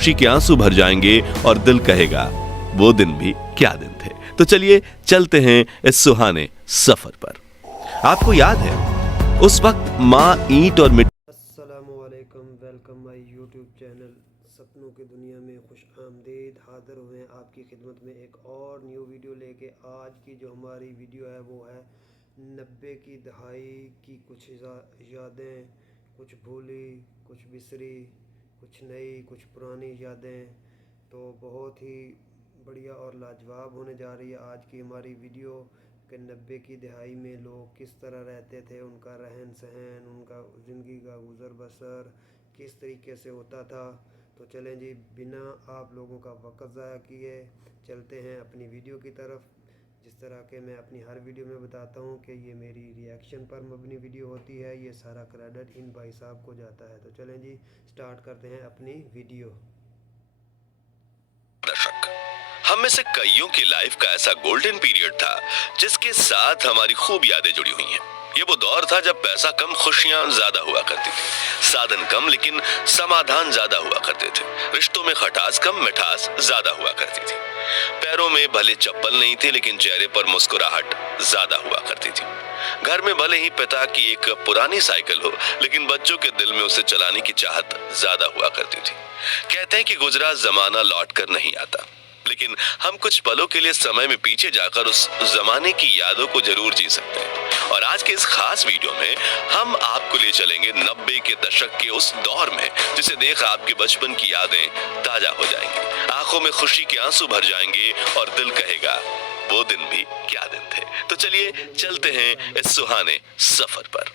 खुशी के आंसू भर जाएंगे और दिल कहेगा वो दिन भी क्या दिन थे। तो चलिए चलते हैं इस सुहाने सफर पर। आपको याद है उस वक्त माँ ईंट और मिट्टी। अस्सलामुअलैकुम, वेलकम माय यूट्यूब चैनल सपनों की दुनिया में खुश आमदीद। हाजिर हुए हैं आपकी खिदमत में एक और न्यू वीडियो लेके। आज की जो हमारी वीडियो है वो है 90 की दहाई की कुछ यादें, कुछ भूली, कुछ बिसरी, कुछ नई, कुछ पुरानी यादें। तो बहुत ही बढ़िया और लाजवाब होने जा रही है आज की हमारी वीडियो कि 90 की दहाई में लोग किस तरह रहते थे, उनका रहन सहन, उनका ज़िंदगी का गुज़र बसर किस तरीके से होता था। तो चलें जी, बिना आप लोगों का वक्त ज़ाया किए चलते हैं अपनी वीडियो की तरफ। जिस तरह के मैं अपनी हर वीडियो में बताता हूँ कि ये मेरी रिएक्शन पर मबनी वीडियो होती है, ये सारा क्रेडिट इन भाई साहब को जाता है। तो चलें जी, स्टार्ट करते हैं अपनी वीडियो। हम में से कईयों की लाइफ का ऐसा गोल्डन पीरियड था जिसके साथ हमारी खूब यादें जुड़ी हुई हैं। ये वो दौर था जब पैसा कम, खुशियां ज्यादा हुआ करती थी, साधन कम लेकिन समाधान ज्यादा हुआ करते थे, रिश्तों में खटास कम, मिठास ज्यादा हुआ करती थी, पैरों में भले चप्पल नहीं थे लेकिन चेहरे पर मुस्कुराहट ज्यादा हुआ करती थी, घर में भले ही पिता की एक पुरानी साइकिल हो लेकिन बच्चों के दिल में उसे चलाने की चाहत ज्यादा हुआ करती थी। कहते हैं कि गुजरा जमाना लौट कर नहीं आता, लेकिन हम कुछ पलों के लिए समय में पीछे जाकर उस जमाने की यादों को जरूर जी सकते हैं। और आज के इस खास वीडियो में हम आपको ले चलेंगे 90 के दशक के उस दौर में जिसे देख आपके बचपन की यादें ताजा हो जाएंगी, आंखों में खुशी के आंसू भर जाएंगे और दिल कहेगा वो दिन भी क्या दिन थे। तो चलिए चलते हैं इस सुहाने सफर पर।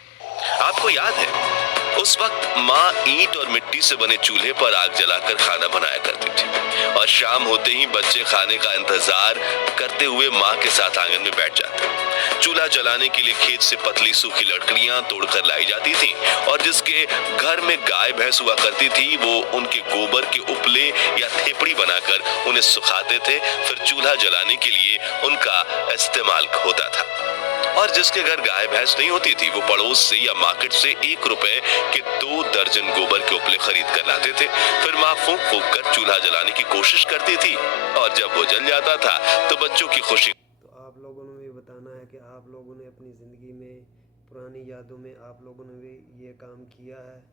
आपको याद है उस वक्त माँ ईंट और मिट्टी से बने चूल्हे पर आग जलाकर खाना बनाया करती थी और शाम होते ही बच्चे खाने का इंतजार करते हुए माँ के साथ आंगन में बैठ जाते। चूल्हा जलाने के लिए खेत से पतली सूखी लकड़ियां तोड़कर लाई जाती थी और जिसके घर में गाय भैंस हुआ करती थी वो उनके गोबर के उपले या थेपड़ी बनाकर उन्हें सुखाते थे, फिर चूल्हा जलाने के लिए उनका इस्तेमाल होता था। और जिसके घर गाय भैंस नहीं होती थी वो पड़ोस से या मार्केट से 1 रुपए के 2 दर्जन गोबर के उपले खरीद कर लाते थे, फिर माँ फूंक फूंक कर चूल्हा जलाने की कोशिश करती थी और जब वो जल जाता था तो बच्चों की खुशी। तो आप लोगों ने भी बताना है कि आप लोगों ने अपनी ज़िंदगी में पुरानी यादों में आप लोगों ने भी ये काम किया है।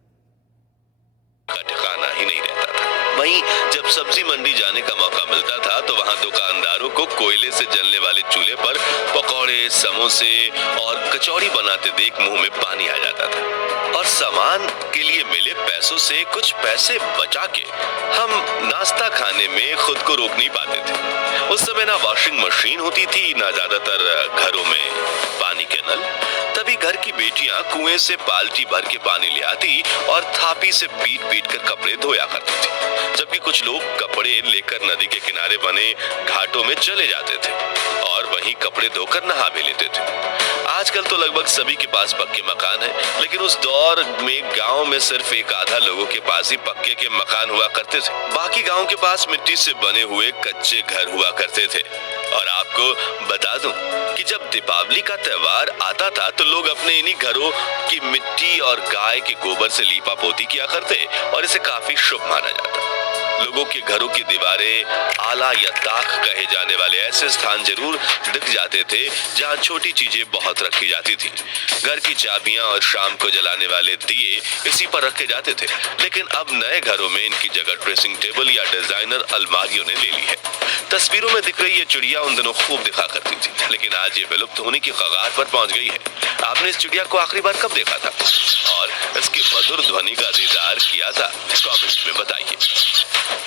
का ठिकाना ही नहीं रहता था। वहीं जब सब्जी मंडी जाने का मौका मिलता था तो वहां दुकानदारों को कोयले से जलने वाले चूल्हे पर पकौड़े, समोसे और कचौड़ी बनाते देख मुंह में पानी आ जाता था और सामान के लिए मिले पैसों से कुछ पैसे बचा के हम नाश्ता खाने में खुद को रोक नहीं पाते थे। उस समय ना वॉशिंग मशीन होती थी, ना ज्यादातर घरों में पानी के नल। तभी घर की बेटियां कुएं से बाल्टी भर के पानी ले आती और थापी से पीट पीट कर कपड़े धोया करती थी, जबकि कुछ लोग कपड़े लेकर नदी के किनारे बने घाटों में चले जाते थे और वहीं कपड़े धोकर नहा भी लेते थे। आजकल तो लगभग सभी के पास पक्के मकान है, लेकिन उस दौर में गांव में सिर्फ एक आधा लोगों के पास ही पक्के के मकान हुआ करते थे, बाकी गांव के पास मिट्टी से बने हुए कच्चे घर हुआ करते थे। और आपको बता दूं कि जब दीपावली का त्योहार आता था तो लोग अपने इन्हीं घरों की मिट्टी और गाय के गोबर से लीपा पोती किया करते और इसे काफी शुभ माना जाता। लोगों के घरों की दीवारें आला या ताक कहे जाने वाले ऐसे स्थान जरूर दिख जाते थे जहां छोटी चीजें बहुत रखी जाती थी। घर की चाबियां और शाम को जलाने वाले दिए इसी पर रखे जाते थे, लेकिन अब नए घरों में इनकी जगह ड्रेसिंग टेबल या डिजाइनर अलमारियों ने ले ली है। तस्वीरों में दिख रही ये चिड़िया उन दिनों खूब दिखा करती थी, लेकिन आज ये विलुप्त होने की कगार पर पहुंच गई है। आपने इस चिड़िया को आखिरी बार कब देखा था और इसके मधुर ध्वनि का दीदार किया था? कमेंट में बताइए।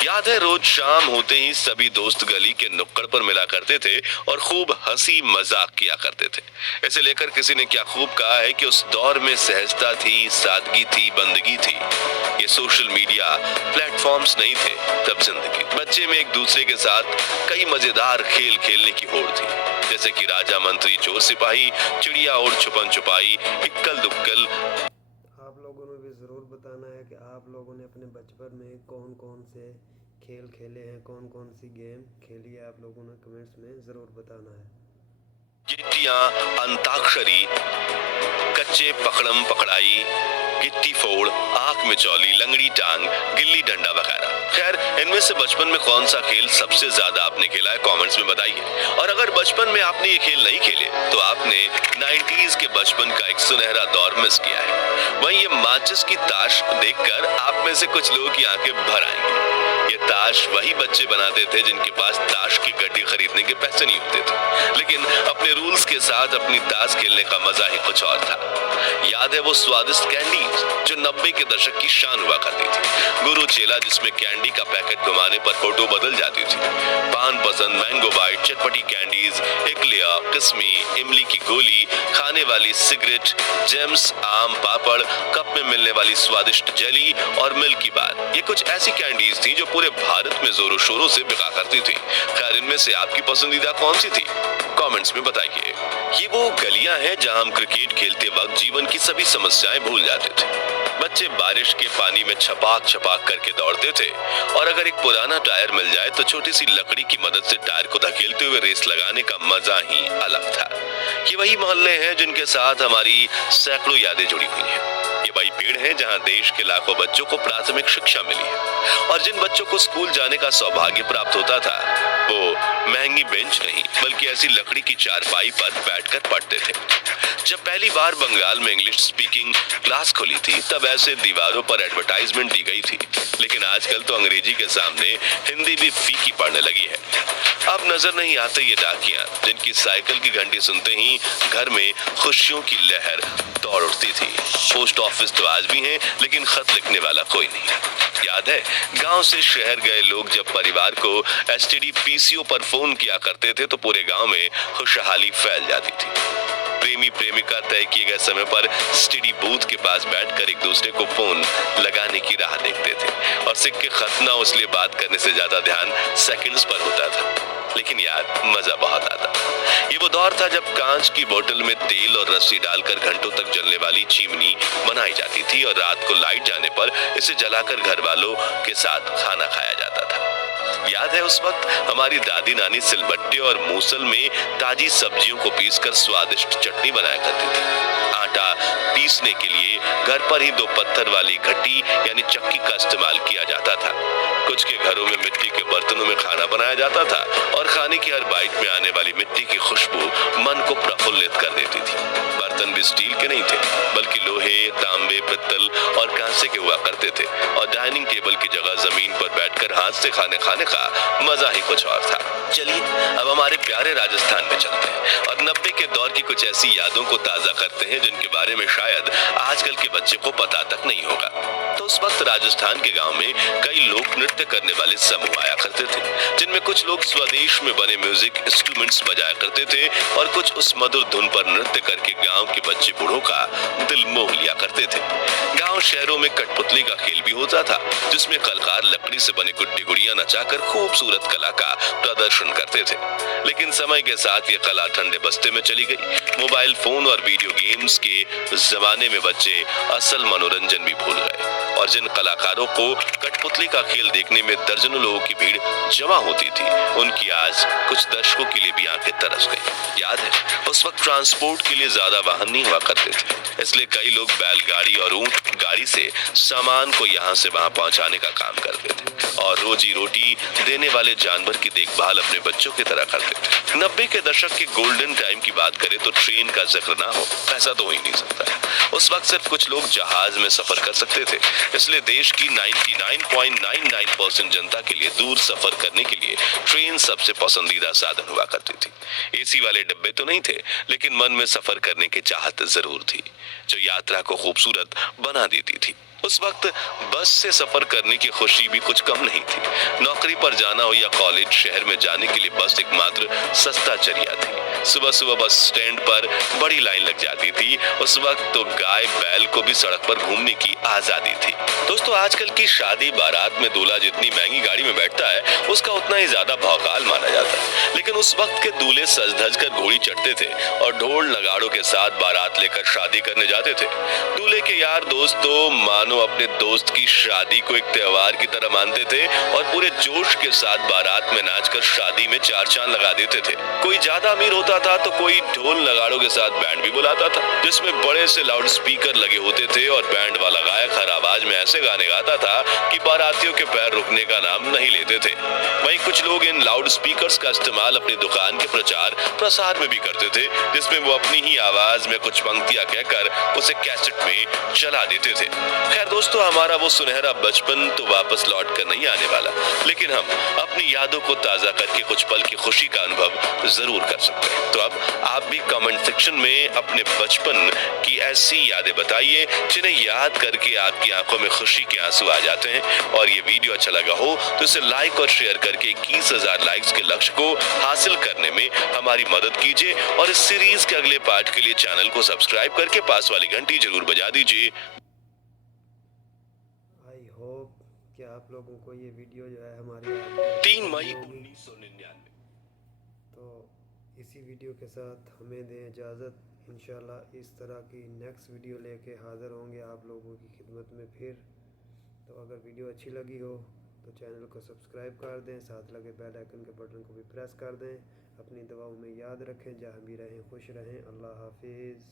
याद है रोज शाम होते ही सभी दोस्त गली के नुक्कड़ पर मिला करते थे और खूब हंसी मजाक किया करते थे। इसे लेकर किसी ने क्या खूब कहा है कि उस दौर में सहजता थी, सादगी थी, बंदगी थी। ये सोशल मीडिया प्लेटफॉर्म्स नहीं थे तब जिंदगी। बच्चे में एक दूसरे के साथ कई मजेदार खेल खेलने की होड़ थी, जैसे कि राजा मंत्री चोर सिपाही, चिड़िया उड़ छुपन छुपाई, इक्कल दुक्कल। आप लोगों ने भी ज़रूर बताना है कि आप लोगों ने अपने बचपन में कौन कौन से खेल खेले हैं, कौन कौन सी गेम खेली है। आप लोगों ने कमेंट्स में ज़रूर बताना है। गिट्टियां, अंताक्षरी, बच्चे पकड़म पकड़ाई, गिट्टी फोड़, आंख में चौली, लंगड़ी टांग, गिल्ली डंडा वगैरह। खैर, इनमें से बचपन में कौन सा खेल सबसे ज्यादा आपने खेला है, कमेंट्स में बताइए। और अगर बचपन में आपने ये खेल नहीं खेले तो आपने 90s के बचपन का एक सुनहरा दौर मिस किया है। वहीं ये माचिस की ताश देखकर आप में से कुछ लोगों की आंखें भर आएंगी। ये ताश वही बच्चे बनाते थे जिनके पास ताश की गड्डी खरीदने के पैसे नहीं होते थे, लेकिन अपने रूल्स के साथ अपनी ताश खेलने का मजा ही कुछ और था। याद है वो स्वादिष्ट कैंडीज जो 90 के दशक की शान हुआ करती थी। गुरु चेला जिसमें कैंडी का पैकेट घुमाने पर फोटो बदल जाती थी। पान पसंद, मैंगो बाइट, चटपटी कैंडीज, इकलिया, किस्मी, इमली की गोली, खाने वाली सिगरेट, जेम्स, आम पापड़, कप में मिलने वाली स्वादिष्ट जेली और मिल्की बार। ये कुछ ऐसी कैंडीज थी जो पूरे भारत में जोरों शोरों से बिका करती थी। खैर, इनमें से आपकी पसंदीदा कौन सी थी, कमेंट्स में बताइए। ये वो गलियां हैं जहां हम क्रिकेट खेलते वक्त जीवन की सभी समस्याएं भूल जाते थे। बच्चे बारिश के पानी में छपाक छपाक करके दौड़ते थे और अगर एक पुराना टायर मिल जाए तो छोटी सी लकड़ी की मदद से टायर को धकेलते हुए रेस लगाने का मजा ही अलग था। ये वही मोहल्ले हैं जिनके साथ हमारी सैकड़ों यादें जुड़ी हुई हैं। ये वही पेड़ हैं जहां देश के लाखों बच्चों को प्राथमिक शिक्षा मिली है। और जिन बच्चों को स्कूल जाने का सौभाग्य प्राप्त होता था वो महंगी बेंच नहीं बल्कि ऐसी लकड़ी की चारपाई पर बैठकर पढ़ते थे। जब पहली बार बंगाल में इंग्लिश स्पीकिंग क्लास खुली थी तब ऐसे दीवारों पर एडवर्टाइजमेंट दी गई थी, लेकिन आजकल तो अंग्रेजी के सामने हिंदी भी फीकी पड़ने लगी है। अब नजर नहीं आते ये डाकियां जिनकी साइकिल की घंटी सुनते ही घर में खुशियों की लहर दौड़ उठती थी। पोस्ट ऑफिस तो आज भी है लेकिन खत लिखने वाला कोई नहीं। याद है गांव से शहर गए लोग जब परिवार को एसटीडी पीसीओ पर फोन किया करते थे तो पूरे गांव में खुशहाली फैल जाती थी। प्रेमी प्रेमिका तय किए गए समय पर एसटीडी बूथ के पास बैठकर एक दूसरे को फोन लगाने की राह देखते थे और सिक्के खत ना इसलिए बात करने से ज्यादा ध्यान सेकंड्स पर होता था। लेकिन यार मजा बहुत आता। ये वो दौर था जब कांच की बोतल में तेल और रस्सी डालकर घंटों तक जलने वाली चिमनी बनाई जाती थी और रात को लाइट जाने पर इसे जलाकर घर वालों के साथ खाना खाया जाता था। याद है उस वक्त हमारी दादी नानी सिलबट्टे और मूसल में ताजी सब्जियों को पीसकर स्वादिष्ट चटनी बनाया करती थी। आटा पीसने के लिए घर पर ही 2 पत्थर वाली घटी यानी चक्की का इस्तेमाल किया जाता था। कुछ के घरों में मिट्टी के बर्तनों में खाना बनाया जाता था और खाने की हर बाइट में आने वाली मिट्टी की खुशबू मन को प्रफुल्लित कर देती थी। बर्तन भी स्टील के नहीं थे बल्कि लोहे, तांबे, पित्तल और कांसे के हुआ करते थे और डाइनिंग टेबल की जगह जमीन पर बैठकर हाथ से खाने का मजा ही कुछ और था। चलिए अब हमारे प्यारे राजस्थान में चलते हैं और 90 के दौर की कुछ ऐसी यादों को ताजा करते हैं जिनके बारे में शायद आजकल के बच्चे को पता तक नहीं होगा। तो उस वक्त राजस्थान के गांव में कई लोक नृत्य करने वाले समूह आया करते थे जिनमें कुछ लोग स्वदेश में बने म्यूजिक इंस्ट्रूमेंट्स बजाया करते थे और कुछ उस मधुर धुन पर नृत्य करके गांव के बच्चे बूढ़ों का दिल मोह लिया करते थे। गांव शहरों में कठपुतली का खेल भी होता था जिसमें कलाकार लकड़ी से बने गुड्डी गुड़ियां नचाकर खूबसूरत कला का प्रदर्शन करते थे। लेकिन समय के साथ ये कला ठंडे बस्ते में चली गई। मोबाइल फोन और वीडियो गेम्स के जमाने में बच्चे असल मनोरंजन भी भूल गए और जिन कलाकारों को कठपुतली का खेल देखने में दर्जनों लोगों की भीड़ जमा होती थी उनकी आज कुछ दर्शकों के लिए भी आंखें तरस गई। याद है उस वक्त ट्रांसपोर्ट के लिए ज्यादा वाहन नहीं हुआ करते थे, इसलिए कई लोग बैलगाड़ी और ऊंट गाड़ी से सामान को यहाँ से वहां पहुंचाने का काम करते थे और रोजी रोटी देने वाले जानवर की देखभाल अपने बच्चों की तरह करते थे। 90 के दशक के गोल्डन टाइम की बात करें तो ट्रेन का जिक्र ना हो ऐसा तो हो ही नहीं सकता। उस वक्त सिर्फ कुछ लोग जहाज में सफर कर सकते थे, इसलिए देश की 99.99% जनता के लिए दूर सफर करने के लिए ट्रेन सबसे पसंदीदा साधन हुआ करती थी। एसी वाले डब्बे तो नहीं थे लेकिन मन में सफर करने की चाहत जरूर थी जो यात्रा को खूबसूरत बना देती थी। उस वक्त बस से सफर करने की खुशी भी कुछ कम नहीं थी। नौकरी पर जाना हो या कॉलेज, शहर में जाने के लिए बस एकमात्र सस्ता जरिया थी। सुबह सुबह बस स्टैंड पर बड़ी लाइन लग जाती थी। उस वक्त तो गाय बैल को भी सड़क पर घूमने की आजादी थी। दोस्तों आजकल की शादी बारात में दूल्हा जितनी महंगी गाड़ी में बैठता है उसका उतना ही ज्यादा भौकाल माना जाता है, लेकिन उस वक्त के दूल्हे सज धज कर घोड़ी चढ़ते थे और ढोल नगाड़ों के साथ बारात लेकर शादी करने जाते थे। दूल्हे के यार दोस्त तो मानो दोनों अपने दोस्त की शादी को एक त्योहार की तरह मानते थे और पूरे जोश के साथ बारात में नाचकर शादी में चार चांद लगा देते थे। कोई ज्यादा अमीर होता था तो कोई ढोल नगाड़ों के साथ बैंड भी बुलाता था, जिसमें बड़े से लाउड स्पीकर लगे होते थे और बैंड वाला गायक हर आवाज में ऐसे गाने गाता था कि बारातियों के पैर रुकने का नाम नहीं लेते थे। वहीं कुछ लोग इन लाउड स्पीकर्स का इस्तेमाल अपनी दुकान के प्रचार प्रसार में भी करते थे, जिसमें वो अपनी ही आवाज में कुछ पंक्तियां कहकर उसे कैसेट में चला देते थे। खैर दोस्तों, हमारा वो सुनहरा बचपन तो वापस लौट कर नहीं आने वाला, लेकिन हम अपनी यादों को ताजा करके कुछ पल की खुशी का अनुभव जरूर कर सकते हैं। तो अब आप भी कमेंट सेक्शन में अपने बचपन की ऐसी यादें बताइए जिन्हें याद करके आपकी आंखों में खुशी के आंसू आ जाते हैं। और ये वीडियो अच्छा लगा हो तो इसे लाइक और शेयर करके 21,000 लाइक्स के लक्ष्य को हासिल करने में हमारी मदद कीजिए और इस सीरीज के अगले पार्ट के लिए चैनल को सब्सक्राइब करके पास वाली घंटी जरूर बजा दीजिए। आई होप कि आप लोगों को ये वीडियो जो है हमारी 3 मई 1999। तो इसी वीडियो के साथ हमें दें इजाज़त। इंशाल्लाह इस तरह की नेक्स्ट वीडियो लेके हाज़िर होंगे आप लोगों की खिदमत में फिर। तो अगर वीडियो अच्छी लगी हो तो चैनल को सब्सक्राइब कर दें, साथ लगे बेल आइकन के बटन को भी प्रेस कर दें। अपनी दुआओं में याद रखें, जहाँ भी रहें खुश रहें। अल्लाह हाफिज़।